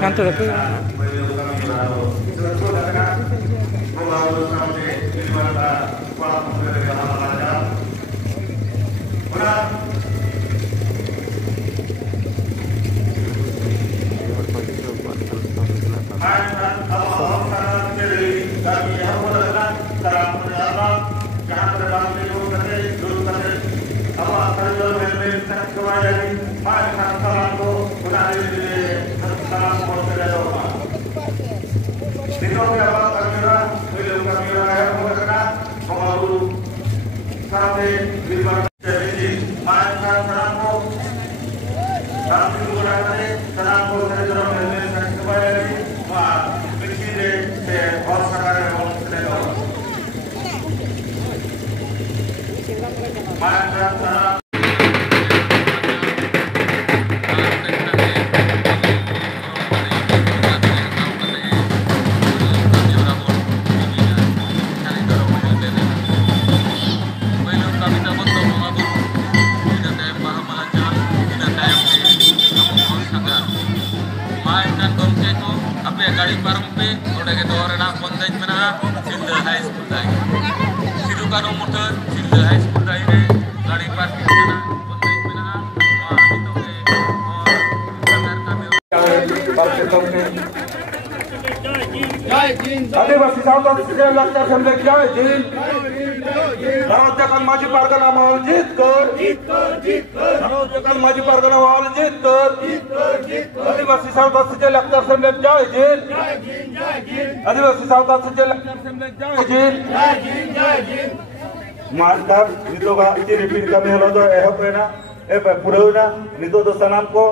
Kantor itu. गाड़ी park पे थोड़े के दौर ना बंदाई में ना सिल्ड हाई स्कूल दाई सिद्धू कानू मोटर सिल्ड हाई स्कूल दाई रे गाड़ी पार्किंग में ना बंदाई में ना तो के आदिवासी सावधान से लगता समझे जय जिन माझी पारगना माहौल जीत कर माझी पारगना माहौल जीत कर आदिवासी सावधान से लगता समझे जय जिन आदिवासी सावधान से लगता समझे जय जिन मारदार नितो का इति रिपीट कमी हलो तो एहो पे ना ए पूरे ना नितो तो सनाम को